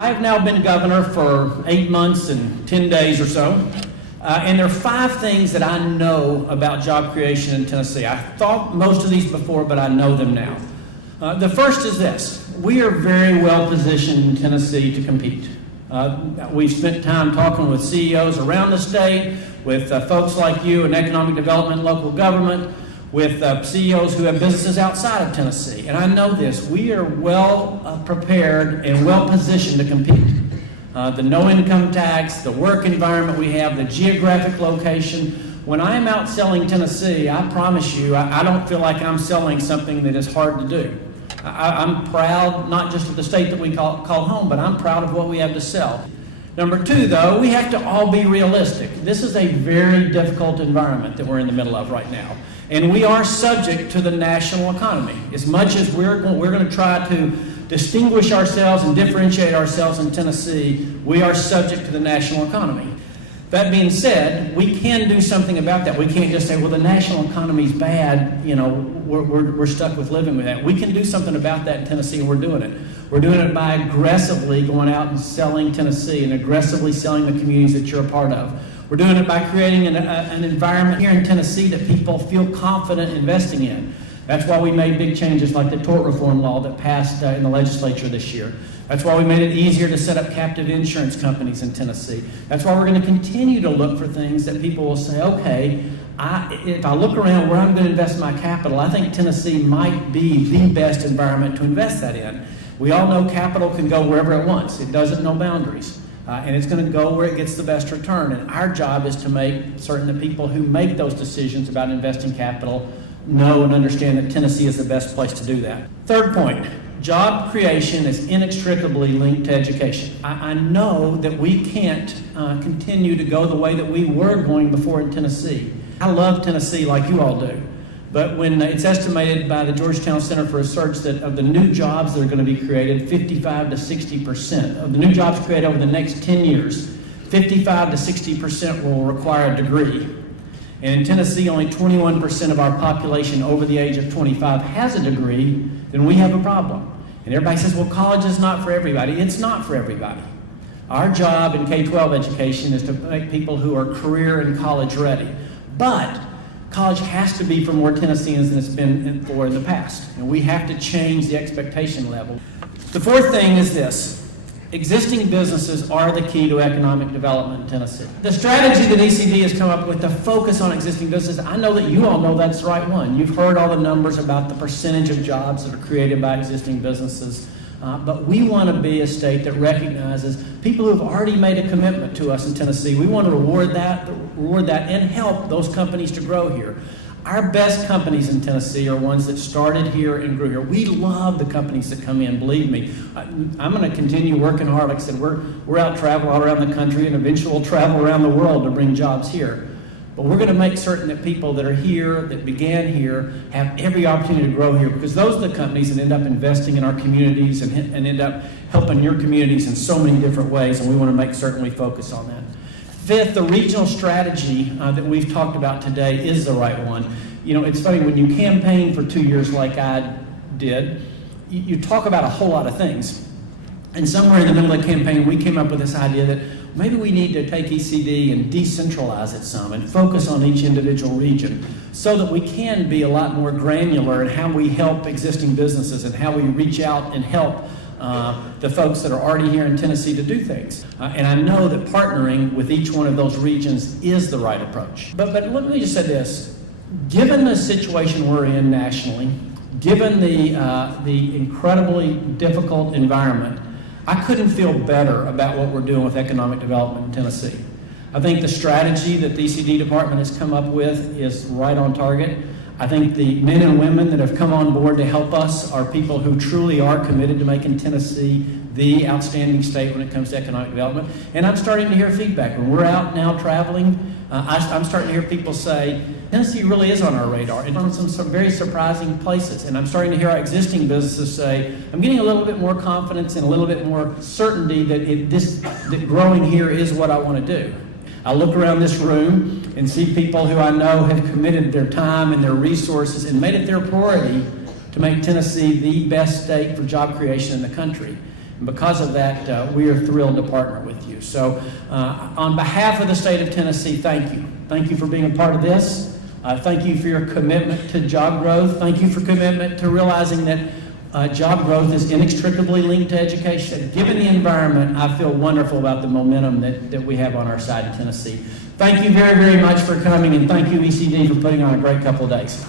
I've now been governor for 8 months and 10 days or so, and there are 5 things that I know about job creation in Tennessee. I thought most of these before, but I know them now. The first is this: we are very well positioned in Tennessee to compete. We've spent time talking with CEOs around the state, with folks like you in economic development and local government, with CEOs who have businesses outside of Tennessee. And I know this: we are well prepared and well positioned to compete. The no income tax, the work environment we have, the geographic location. When I am out selling Tennessee, I promise you, I don't feel like I'm selling something that is hard to do. I'm proud, not just of the state that we call home, but I'm proud of what we have to sell. Number 2, though, we have to all be realistic. This is a very difficult environment that we're in the middle of right now. And we are subject to the national economy. As much as we're going to try to distinguish ourselves and differentiate ourselves in Tennessee, we are subject to the national economy. That being said, we can do something about that. We can't just say, well, the national economy is bad, we're stuck with living with that. We can do something about that in Tennessee, and we're doing it. We're doing it by aggressively going out and selling Tennessee and aggressively selling the communities that you're a part of. We're doing it by creating an environment here in Tennessee that people feel confident investing in. That's why we made big changes like the tort reform law that passed in the legislature this year. That's why we made it easier to set up captive insurance companies in Tennessee. That's why we're going to continue to look for things that people will say, okay, if I look around where I'm going to invest my capital, I think Tennessee might be the best environment to invest that in. We all know capital can go wherever it wants. It doesn't know boundaries. And it's going to go where it gets the best return. And our job is to make certain that people who make those decisions about investing capital know and understand that Tennessee is the best place to do that. Third point: job creation is inextricably linked to education. I know that we can't continue to go the way that we were going before in Tennessee. I love Tennessee like you all do. But when it's estimated by the Georgetown Center for Research that of the new jobs that are going to be created, 55 to 60% of the new jobs created over the next 10 years, 55 to 60% will require a degree. And in Tennessee, only 21% of our population over the age of 25 has a degree. Then we have a problem. And everybody says, well, college is not for everybody. It's not for everybody. Our job in K-12 education is to make people who are career and college ready. But college has to be for more Tennesseans than it's been for in the past. And we have to change the expectation level. The fourth thing is this: existing businesses are the key to economic development in Tennessee. The strategy that ECD has come up with to focus on existing businesses, I know that you all know that's the right one. You've heard all the numbers about the percentage of jobs that are created by existing businesses. But we want to be a state that recognizes people who have already made a commitment to us in Tennessee. We want to reward that and help those companies to grow here. Our best companies in Tennessee are ones that started here and grew here. We love the companies that come in, believe me. I'm going to continue working hard. Like I said, we're out traveling all around the country, and eventually we'll travel around the world to bring jobs here. But we're going to make certain that people that are here, that began here, have every opportunity to grow here, because those are the companies that end up investing in our communities and end up helping your communities in so many different ways, and we want to make certain we focus on that. Fifth, the regional strategy that we've talked about today is the right one. It's funny, when you campaign for 2 years like I did, you talk about a whole lot of things. And somewhere in the middle of the campaign, we came up with this idea that maybe we need to take ECD and decentralize it some and focus on each individual region so that we can be a lot more granular in how we help existing businesses and how we reach out and help the folks that are already here in Tennessee to do things. And I know that partnering with each one of those regions is the right approach. But let me just say this: given the situation we're in nationally, given the incredibly difficult environment, I couldn't feel better about what we're doing with economic development in Tennessee. I think the strategy that the ECD department has come up with is right on target. I think the men and women that have come on board to help us are people who truly are committed to making Tennessee the outstanding state when it comes to economic development. And I'm starting to hear feedback. When we're out now traveling, I'm starting to hear people say, Tennessee really is on our radar, and from some very surprising places. And I'm starting to hear our existing businesses say, I'm getting a little bit more confidence and a little bit more certainty that growing here is what I want to do. I look around this room and see people who I know have committed their time and their resources and made it their priority to make Tennessee the best state for job creation in the country. And because of that, we are thrilled to partner with you. So on behalf of the state of Tennessee, thank you. Thank you for being a part of this. Thank you for your commitment to job growth. Thank you for commitment to realizing that job growth is inextricably linked to education. Given the environment, I feel wonderful about the momentum that we have on our side in Tennessee. Thank you very, very much for coming, and thank you, ECD, for putting on a great couple of days.